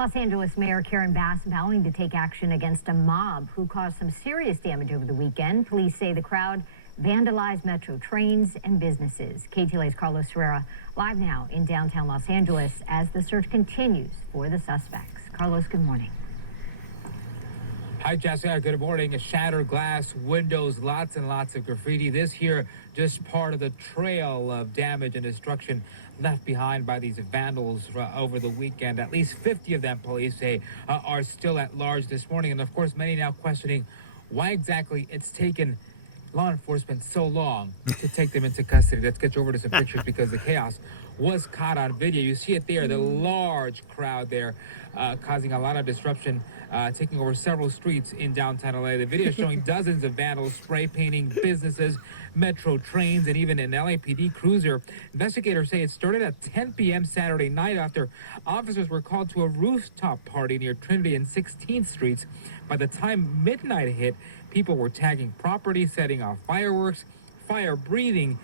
Los Angeles Mayor Karen Bass vowing to take action against a mob who caused some serious damage over the weekend. Police say the crowd vandalized metro trains and businesses. KTLA's Carlos Herrera live now in downtown Los Angeles as the search continues for the suspects. Carlos, good morning. Hi, Jessica. Good morning. Shattered glass, windows, lots and lots of graffiti. This here just part of the trail of damage and destruction left behind by these vandals over the weekend. At least 50 of them, police say, are still at large this morning. And of course, many now questioning why exactly it's taken law enforcement so long to take them into custody. Let's get you over to some pictures because the chaos was caught on video. You see it there, the large crowd there causing a lot of disruption, taking over several streets in downtown LA. The video showing dozens of vandals spray painting businesses, metro trains, and even an LAPD cruiser. Investigators say it started at 10 p.m. Saturday night after officers were called to a rooftop party near Trinity and 16th Streets. By the time midnight hit, people were tagging property, setting off fireworks, fire breathing,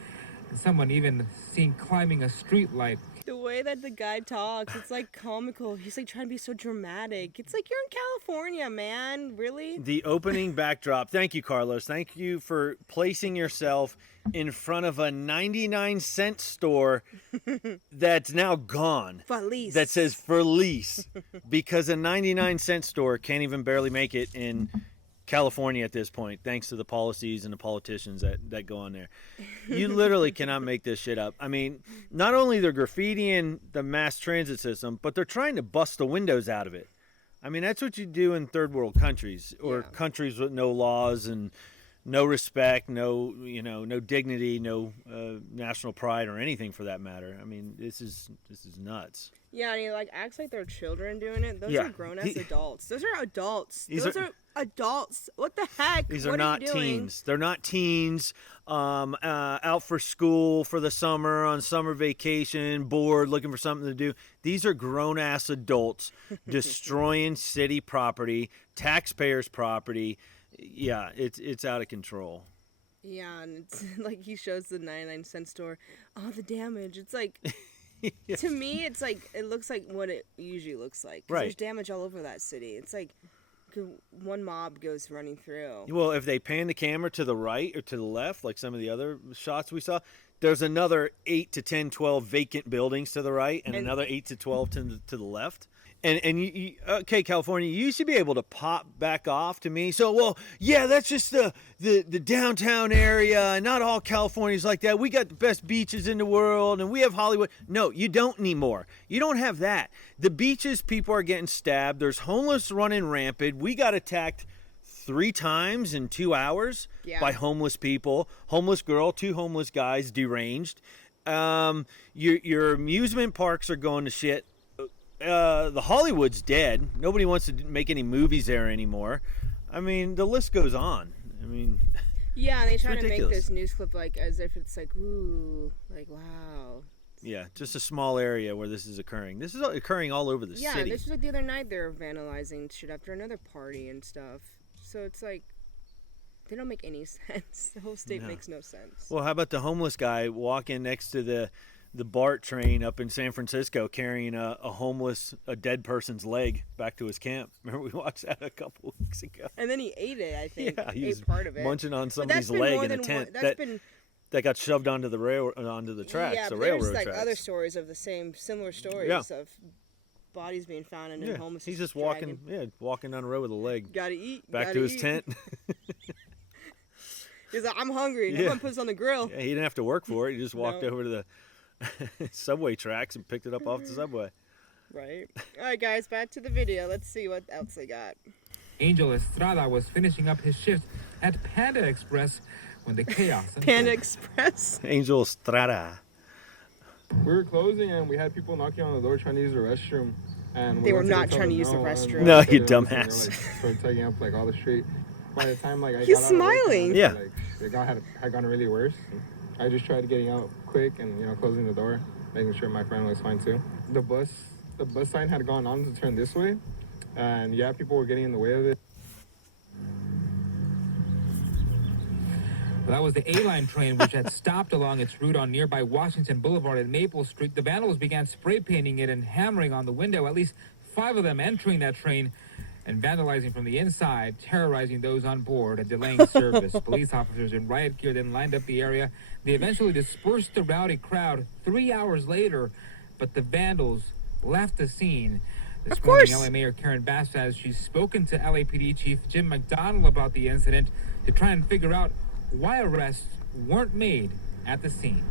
and someone even seen climbing a street light. The way that the guy talks, it's like comical. He's like trying to be so dramatic. It's like you're in California, man. Really? The opening backdrop. Thank you, Carlos. Thank you for placing yourself in front of a 99-cent store that's now gone. For lease. That says for lease. Because a 99-cent store can't even barely make it in California at this point, thanks to the policies and the politicians that go on there. You literally cannot make this shit up. I mean, not only they're graffitiing the mass transit system, but they're trying to bust the windows out of it. I mean, that's what you do in third world countries or countries with no laws and no respect, no dignity, no national pride or anything for that matter. I mean, this is nuts. Yeah, and he like acts like they're children doing it. Those are grown-ass adults. Those are adults. Those are adults. What the heck? These are not teens. They're not teens out for school for the summer, on summer vacation, bored, looking for something to do. These are grown-ass adults destroying city property, taxpayers' property. Yeah, it's out of control. Yeah, and it's like he shows the 99-cent store. Oh, the damage. It's like... Yes. To me, it's like, it looks like what it usually looks like. Right. There's damage all over that city. It's like one mob goes running through. Well, if they pan the camera to the right or to the left, like some of the other shots we saw, there's another 8 to 10, 12 vacant buildings to the right and another 8 to 12 to the left. And you, okay, California, you used to be able to pop back off to me. So, well, yeah, that's just the downtown area. Not all California's like that. We got the best beaches in the world, and we have Hollywood. No, you don't anymore. You don't have that. The beaches, people are getting stabbed. There's homeless running rampant. We got attacked 3 times in 2 hours by homeless people. Homeless girl, 2 homeless guys, deranged. Your amusement parks are going to shit. The Hollywood's dead. Nobody wants to make any movies there anymore. I mean, the list goes on. I mean, yeah, and they try to make this news clip like as if it's like, ooh, like wow. Yeah, just a small area where this is occurring. This is occurring all over the city. Yeah, this was like the other night they were vandalizing shit after another party and stuff. So it's like they don't make any sense. The whole state makes no sense. Well, how about the homeless guy walking next to the BART train up in San Francisco carrying a dead person's leg back to his camp? Remember we watched that a couple weeks ago? And then he ate it, I think. Yeah, he ate part of it. Munching on somebody's leg in a tent that got shoved onto the tracks, yeah, the railroad there's like tracks. Other stories of the similar stories of bodies being found and homeless. He's just walking down the road with a leg. Gotta eat. Back to his tent. He's like, I'm hungry. I'm gonna put this on the grill. Yeah, he didn't have to work for it. He just walked over to the subway tracks and picked it up off the subway. Right. All right, guys, back to the video. Let's see what else they got. Angel Estrada was finishing up his shift at Panda Express when the chaos Panda Express? Angel Estrada. We were closing and we had people knocking on the door trying to use the restroom. And they were not trying to use the restroom. No, you dumbass. Started taking up like all the street. By the time I He's smiling. Work, it had gotten really worse. I just tried getting out quick and closing the door, making sure my friend was fine too. The bus sign had gone on to turn this way, and people were getting in the way of it. That was the A-line train, which had stopped along its route on nearby Washington Boulevard and Maple Street. The vandals began spray painting it and hammering on the window. At least 5 of them entering that train and vandalizing from the inside, terrorizing those on board and delaying service. Police officers in riot gear then lined up the area. They eventually dispersed the rowdy crowd 3 hours later, but the vandals left the scene. This morning, LA Mayor Karen Bass says she's spoken to LAPD Chief Jim McDonnell about the incident to try and figure out why arrests weren't made at the scene.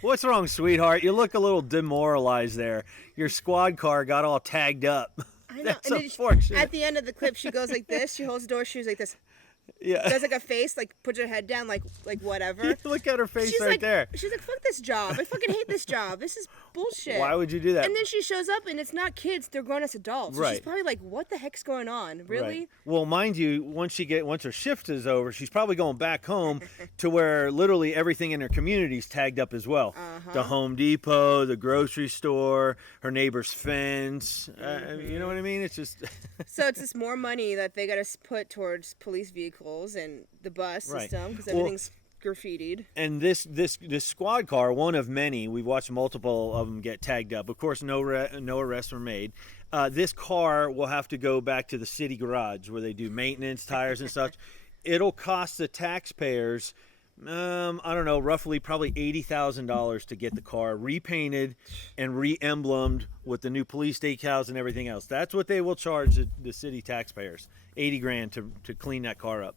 What's wrong, sweetheart? You look a little demoralized there. Your squad car got all tagged up. I know. That's and unfortunate. At the end of the clip, she goes like this. She holds the door shoes like this. Yeah. Does like a face, like puts her head down, like whatever. Look at her face She's right like, there. She's like, fuck this job. I fucking hate this job. This is bullshit. Why would you do that? And then she shows up, and it's not kids; they're grown-ass adults. So Right. she's probably like, "What the heck's going on? Really?" Right. Well, mind you, once her shift is over, she's probably going back home to where literally everything in her community is tagged up as well. The Home Depot, the grocery store, her neighbor's fence. You know what I mean? It's just. So it's just more money that they got to put towards police vehicles and the bus Right. system because everything's graffitied. And this squad car, one of many, we've watched multiple of them get tagged up. Of course, no arrests were made. This car will have to go back to the city garage where they do maintenance, tires and such. It'll cost the taxpayers, I don't know, roughly probably $80,000 to get the car repainted and re-emblemed with the new police decals and everything else. That's what they will charge the city taxpayers, $80,000 to clean that car up.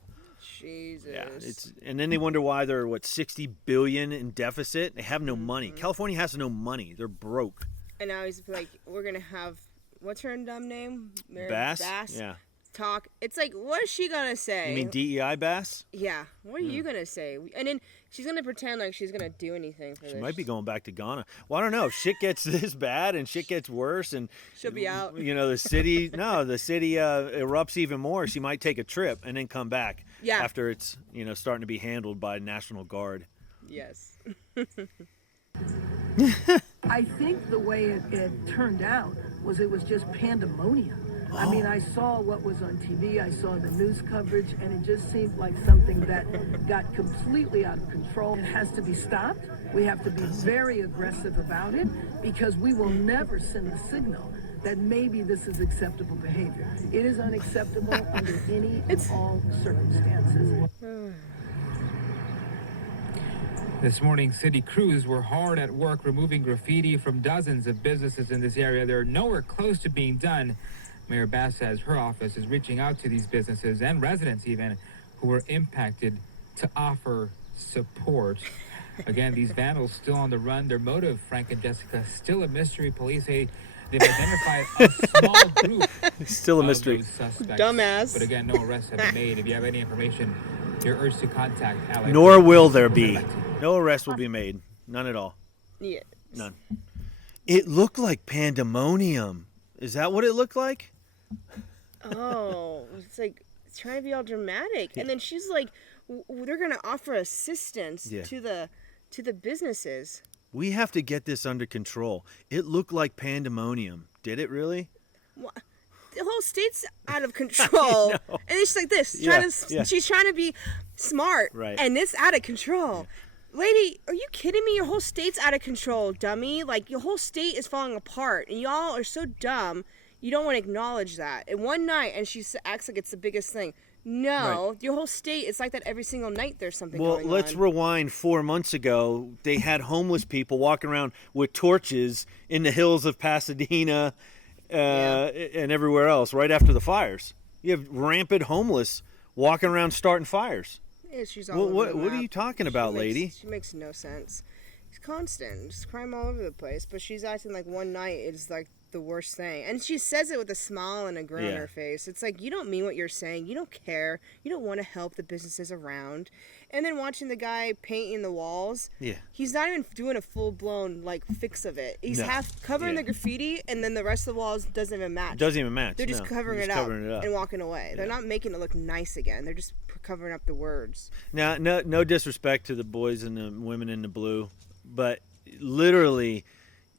Jesus. Yeah, and then they wonder why they're $60 billion in deficit. They have no money. California has no money. They're broke. And now he's like, we're gonna have what's her dumb name? Mary Bass? Bass. Yeah. Talk. It's like, what is she gonna say? You mean DEI Bass? Yeah. What are you gonna say? And then she's gonna pretend like she's gonna do anything for this. She might be going back to Ghana. Well, I don't know. If shit gets this bad and shit gets worse, and She'll be out. You know, the city erupts even more. She might take a trip and then come back. Yeah. After it's starting to be handled by National Guard. Yes. I think the way it turned out it was just pandemonium. I mean, I saw what was on TV, I saw the news coverage, and it just seemed like something that got completely out of control. It has to be stopped. We have to be very aggressive about it because we will never send a signal that maybe this is acceptable behavior. It is unacceptable under any and all circumstances. This morning, city crews were hard at work removing graffiti from dozens of businesses in this area. They're nowhere close to being done. Mayor Bass says her office is reaching out to these businesses and residents even who were impacted to offer support. Again, these vandals still on the run. Their motive, Frank and Jessica, still a mystery. Police say they've identified a small group Still a mystery. of those suspects. Dumbass. But again, no arrests have been made. If you have any information, you're urged to contact LA. Nor will there be. No arrest will be made. None at all. Yeah. None. It looked like pandemonium. Is that what it looked like? Oh, it's like trying to be all dramatic, and then she's like, "They're gonna offer assistance to the businesses." We have to get this under control. It looked like pandemonium. Did it really? What? The whole state's out of control, and it's like this. She's trying to be smart, Right. and it's out of control. Lady, are you kidding me? Your whole state's out of control, dummy. Like, your whole state is falling apart, and y'all are so dumb. You don't want to acknowledge that. And one night, and she acts like it's the biggest thing. No, your whole state, it's like that every single night there's something going on. Well, let's rewind 4 months ago. They had homeless people walking around with torches in the hills of Pasadena and everywhere else right after the fires. You have rampant homeless walking around starting fires. Yeah, she's all over the What are map. you talking about, lady? She makes no sense. It's constant. It's crime all over the place. But she's acting like one night is like the worst thing. And she says it with a smile and a grin on her face. It's like, you don't mean what you're saying. You don't care. You don't want to help the businesses around. And then watching the guy painting the walls. Yeah. He's not even doing a full-blown, like, fix of it. He's half covering the graffiti, and then the rest of the walls doesn't even match. Doesn't even match. They're just covering it up and walking away. Yeah. They're not making it look nice again. They're just covering up the words. Now, no disrespect to the boys and the women in the blue, but literally,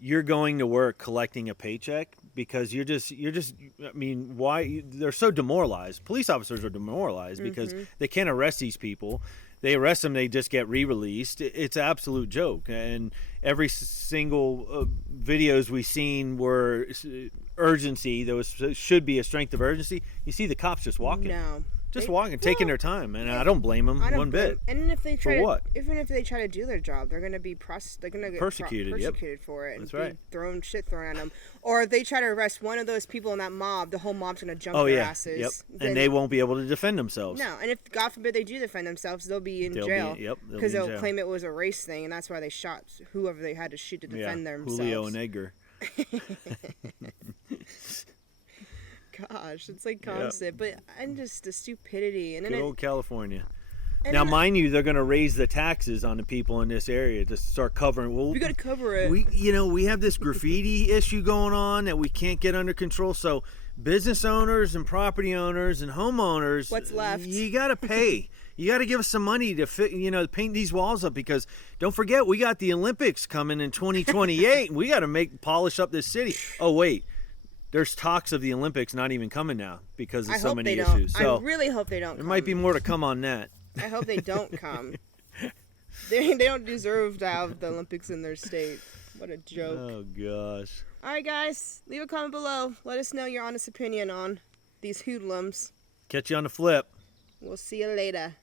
you're going to work collecting a paycheck because you're just. I mean, why? They're so demoralized. Police officers are demoralized because they can't arrest these people. they arrest them, they just get re-released. It's an absolute joke. And every single videos we've seen were urgency. There should be a strength of urgency. You see the cops just walking. No. Just walking, taking their time, and I don't blame them one bit. And if they try, what? Even if they try to do their job, they're going to be they're going to get persecuted for it. That's and right. Thrown at them. Or if they try to arrest one of those people in that mob, the whole mob's going to jump their asses. Yep. Then, and they won't be able to defend themselves. No, and if God forbid they do defend themselves, they'll be in jail. Because they'll claim it was a race thing, and that's why they shot whoever they had to shoot to defend themselves. Julio and Edgar. Gosh, it's like constant, but and just the stupidity and Good old California. And now, mind you, they're going to raise the taxes on the people in this area to start covering. Well, we got to cover it. We have this graffiti issue going on that we can't get under control. So, business owners and property owners and homeowners, what's left? You got to pay. You got to give us some money to paint these walls up, because don't forget, we got the Olympics coming in 2028, and we got to polish up this city. Oh wait. There's talks of the Olympics not even coming now because of so many issues. So I really hope they don't. There might be more to come on that. I hope they don't come. They don't deserve to have the Olympics in their state. What a joke. Oh gosh. All right, guys, leave a comment below. Let us know your honest opinion on these hoodlums. Catch you on the flip. We'll see you later.